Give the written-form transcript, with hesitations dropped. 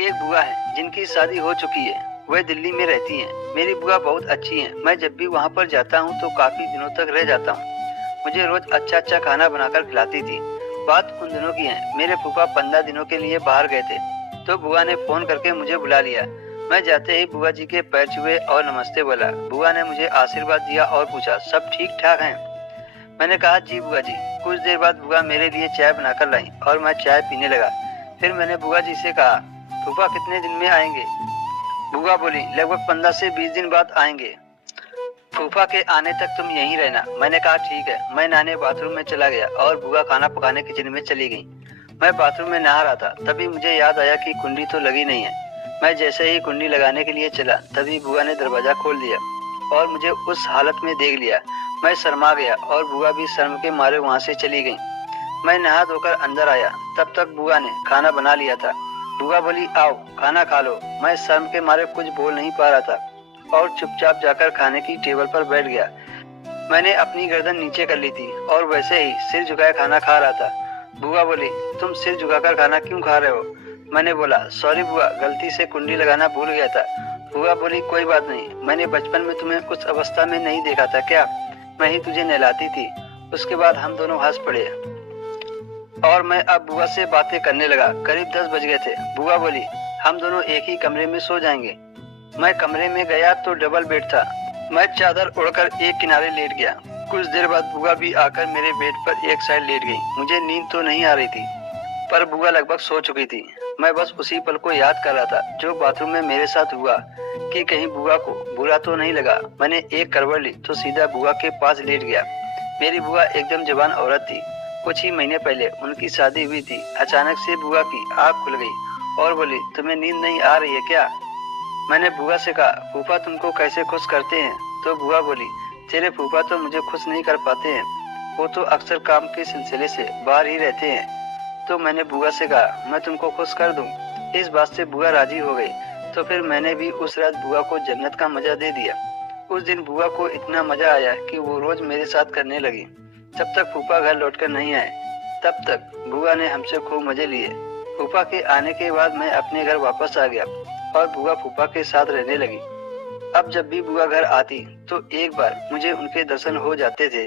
एक बुआ है जिनकी शादी हो चुकी है। वह दिल्ली में रहती हैं। मेरी बुआ बहुत अच्छी हैं। मैं जब भी वहाँ पर जाता हूँ तो काफी दिनों तक रह जाता हूँ। मुझे रोज अच्छा अच्छा खाना बनाकर खिलाती थी। बात उन दिनों की है, मेरे फूफा 15 दिनों के लिए बाहर गए थे, तो बुआ ने फोन करके मुझे बुला लिया। मैं जाते ही बुआ जी के पैर छुए और नमस्ते बोला। बुआ ने मुझे आशीर्वाद दिया और पूछा, सब ठीक ठाक हैं? मैंने कहा, जी बुआ जी। कुछ देर बाद बुआ मेरे लिए चाय बनाकर लाई और मैं चाय पीने लगा। फिर मैंने बुआ जी से कहा, फूफा कितने दिन में आएंगे? बुआ बोली, लगभग 15 से 20 दिन बाद आएंगे। फूफा के आने तक तुम यहीं रहना। मैंने कहा, ठीक है। मैं नहाने बाथरूम में चला गया और बुआ खाना पकाने किचन में चली गई। मैं बाथरूम में नहा रहा था, तभी मुझे याद आया कि कुंडी तो लगी नहीं है। मैं जैसे ही कुंडी लगाने के लिए चला, तभी बुआ ने दरवाजा खोल दिया और मुझे उस हालत में देख लिया। मैं शर्मा गया और बुआ भी शर्म के मारे वहां से चली गई। मैं नहा धोकर अंदर आया, तब तक बुआ ने खाना बना लिया था। बुआ बोली, आओ खाना खा लो। मैं शर्म के मारे कुछ बोल नहीं पा रहा था और चुपचाप जाकर खाने की टेबल पर बैठ गया। मैंने अपनी गर्दन नीचे कर ली थी और वैसे ही सिर झुकाए खाना खा रहा था। बुआ बोली, तुम सिर झुकाकर खाना क्यों खा रहे हो? मैंने बोला, सॉरी बुआ, गलती से कुंडी लगाना भूल गया था। बुआ बोली, कोई बात नहीं। मैंने बचपन में तुम्हें उस अवस्था में नहीं देखा था क्या? मैं ही तुझे नहलाती थी। उसके बाद हम दोनों हंस पड़े और मैं अब बुआ से बातें करने लगा। करीब 10 बज गए थे। बुआ बोली, हम दोनों एक ही कमरे में सो जाएंगे। मैं कमरे में गया तो डबल बेड था। मैं चादर ओढ़कर एक किनारे लेट गया। कुछ देर बाद बुआ भी आकर मेरे बेड पर एक साइड लेट गई। मुझे नींद तो नहीं आ रही थी, पर बुआ लगभग सो चुकी थी। मैं बस उसी पल को याद कर रहा था जो बाथरूम में मेरे साथ हुआ, कि कहीं बुआ को बुरा तो नहीं लगा। मैंने एक करवट ली तो सीधा बुआ के पास लेट गया। मेरी बुआ एकदम जवान औरत थी। कुछ ही महीने पहले उनकी शादी हुई थी। अचानक से बुआ की आँख खुल गई और बोली, तुम्हें नींद नहीं आ रही है क्या? मैंने बुआ से कहा, फूफा तुमको कैसे खुश करते हैं? तो बुआ बोली, तेरे फूफा तो मुझे खुश नहीं कर पाते हैं। वो तो अक्सर काम के सिलसिले से बाहर ही रहते हैं। तो मैंने बुआ से कहा, मैं तुमको खुश कर दूं। इस बात से बुआ राजी हो गई। तो फिर मैंने भी उस रात बुआ को जन्नत का मजा दे दिया। उस दिन बुआ को इतना मजा आया कि वो रोज मेरे साथ करने लगी। जब तक फूफा घर लौटकर नहीं आए, तब तक बुआ ने हमसे खूब मजे लिए। फूफा के आने के बाद मैं अपने घर वापस आ गया और बुआ फूफा के साथ रहने लगी। अब जब भी बुआ घर आती तो एक बार मुझे उनके दर्शन हो जाते थे।